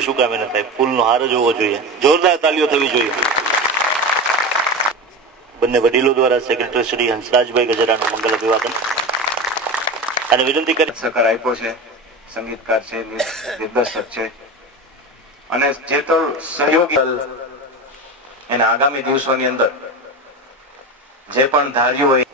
બીજું શું કામ ન થાય, ફૂલનો હાર જ હોવો જોઈએ, જોરદાર તાલીઓ થવી જોઈએ। બંને વડીલો દ્વારા સેક્રેટરી શ્રી હંસરાજભાઈ ગજરાનું મંગલ અભિવાદન અને વિનંતી કરી સહકાર આપ્યો છે, સંગીતકાર છે, દિગ્દર્શક છે અને જે તો સહયોગી એના આગામી દિવસોની અંદર જે પણ ધાર્યું હોય